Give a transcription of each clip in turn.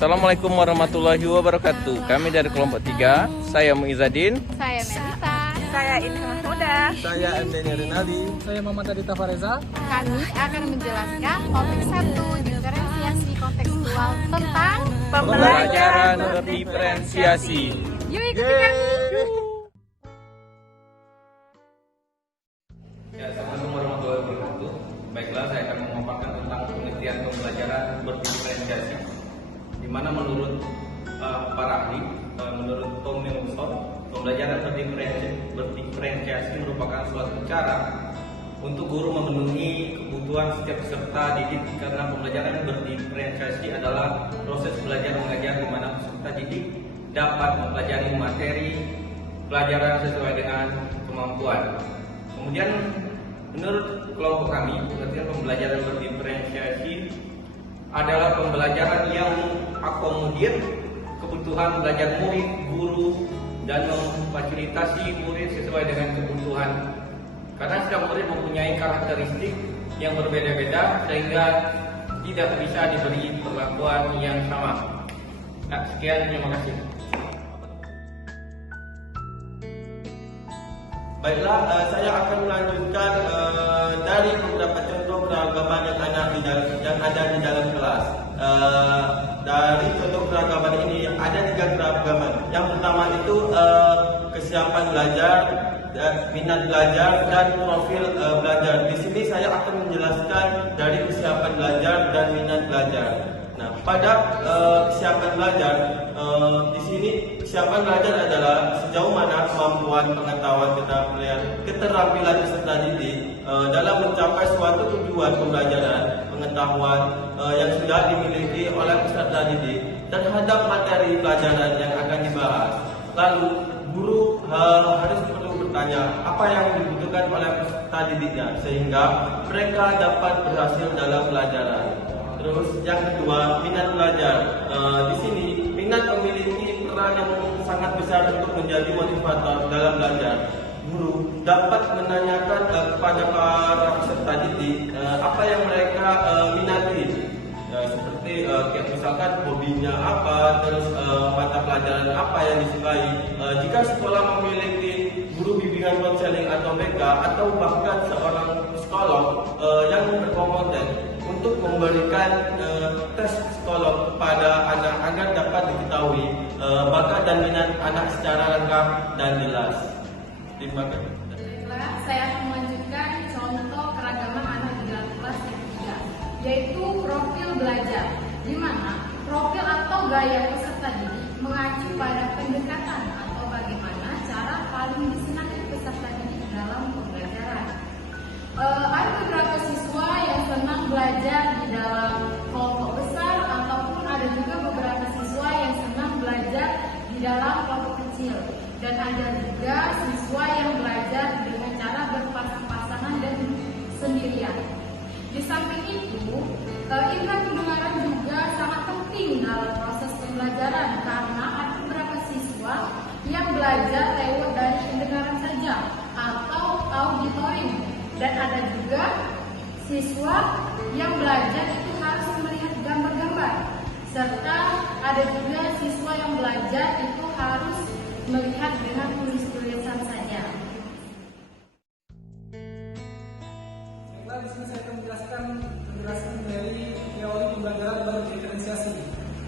Assalamualaikum warahmatullahi wabarakatuh. Kami dari kelompok 3, saya Muizzadin, Saya Melita. Saya Indah Muda. Saya Andenia Renaldi. Saya Muhammad Adita Fareza. Kami akan menjelaskan topik 1, diferensiasi kontekstual tentang pembelajaran berdiferensiasi. Yuk ikuti kami. Ya, Assalamualaikum warahmatullahi wabarakatuh. Baiklah, saya akan memaparkan tentang pengertian pembelajaran berdiferensiasi, di mana menurut para ahli, menurut Tom Nelson, pembelajaran berdiferensiasi merupakan suatu cara untuk guru memenuhi kebutuhan setiap peserta didik, karena pembelajaran berdiferensiasi adalah proses belajar mengajar di mana peserta didik dapat mempelajari materi pelajaran sesuai dengan kemampuan. Kemudian menurut kelompok kami, pengertian pembelajaran berdiferensiasi adalah pembelajaran yang akomodir kebutuhan belajar murid, guru, dan memfasilitasi murid sesuai dengan kebutuhan. Karena setiap murid mempunyai karakteristik yang berbeda-beda sehingga tidak bisa diberi perlakuan yang sama. Nah, sekian, terima kasih. Baiklah, saya akan melanjutkan dari beberapa contoh keragaman yang ada di dalam kelas. Dari contoh keragaman ini ada 3 keragaman. Yang pertama itu kesiapan belajar, minat belajar, dan profil belajar. Di sini saya akan menjelaskan dari kesiapan belajar dan minat belajar. Nah, pada kesiapan belajar, di sini kesiapan belajar adalah sejauh mana kemampuan, pengetahuan, keterampilan peserta didik dalam mencapai suatu tujuan pembelajaran, pengetahuan yang sudah dimiliki oleh peserta didik terhadap materi pelajaran yang akan dibahas. Lalu, guru harus perlu bertanya apa yang dibutuhkan oleh peserta didiknya sehingga mereka dapat berhasil dalam pelajaran. Terus yang kedua, minat belajar. Di sini minat memiliki peran yang sangat besar untuk menjadi motivator dalam belajar. Guru dapat menanyakan kepada para peserta didik apa yang mereka minati, seperti misalkan hobinya apa, terus mata pelajaran apa yang disukai. Jika sekolah memiliki guru bimbingan konseling atau BK atau bahkan seorang psikolog yang berkompeten untuk memberikan tes psikolog kepada anak agar dapat diketahui bakat dan minat anak secara lengkap dan jelas. Terima kasih. Baiklah, saya akan melanjutkan contoh keragaman anak di dalam kelas yang ketiga, yaitu profil belajar, di mana profil atau gaya peserta didik mengacu pada pendekatan atau bagaimana cara paling disenangi peserta didik dalam pembelajaran. Ada beberapa siswa yang senang belajar di dalam kelompok besar, ataupun ada juga beberapa siswa yang senang belajar di dalam kelompok kecil, dan ada juga siswa yang belajar dengan cara berpasang-pasangan dan sendirian. Di samping itu, indera pendengaran juga sangat penting dalam proses pembelajaran, karena ada beberapa siswa yang belajar lewat dari pendengaran saja atau auditory. Dan ada juga siswa yang belajar itu harus melihat gambar-gambar, serta ada juga siswa yang belajar itu harus melihat dengan tulis-tulisan saja. Baiklah, di sini saya akan menjelaskan penjelasan dari teori pembelajaran berdiferensiasi.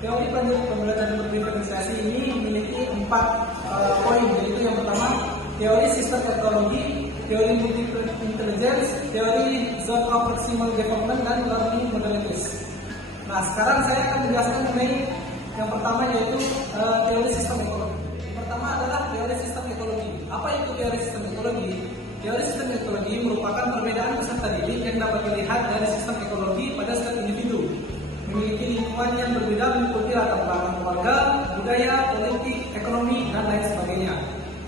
Teori pembelajaran berdiferensiasi ini memiliki 4 poin, yaitu yang pertama, teori sistem teknologi, teori multiple intelligence, teori zone of proximal development, dan learning modalities. Nah, sekarang saya akan menjelaskan mengenai yang pertama, yaitu teori sistem ekologi. Yang pertama adalah teori sistem ekologi. Apa itu teori sistem ekologi? Teori sistem ekologi merupakan perbedaan peserta didik yang dapat dilihat dari sistem ekologi pada setiap individu. Memiliki lingkungan yang berbeda mengikuti latar belakang keluarga, budaya, politik, ekonomi, dan lain sebagainya.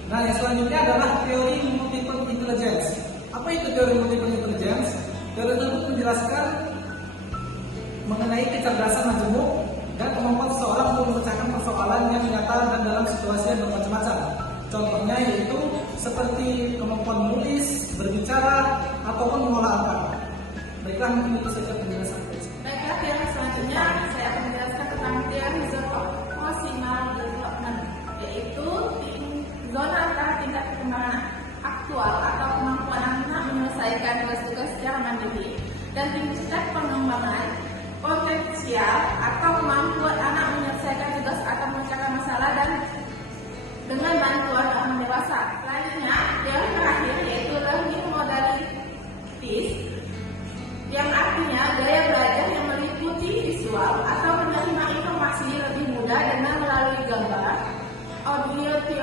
Nah, yang selanjutnya adalah teori multiple intelligence. Apa itu teori multiple intelligence? Teori tersebut menjelaskan mengenai kecerdasan majemuk dan kemampuan seseorang untuk memecahkan persoalan yang nyata dan dalam situasi yang bermacam-macam. Contohnya yaitu seperti kemampuan menulis, berbicara, ataupun mengolah angka. Baiklah, mungkin itu saja penjelasan. Baiklah, teori selanjutnya saya akan menjelaskan tentang teori zone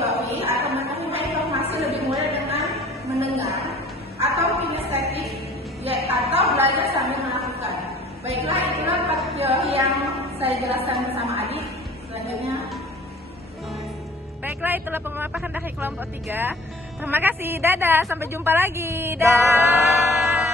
auditory atau menerima informasi lebih mudah dengan mendengar, atau kinestetik, atau belajar sambil melakukan. Baiklah, itulah 4 teori yang saya jelaskan bersama Adit. Selanjutnya. Baiklah, itulah pengelompokan dari kelompok 3. Terima kasih, dadah, sampai jumpa lagi. Dah.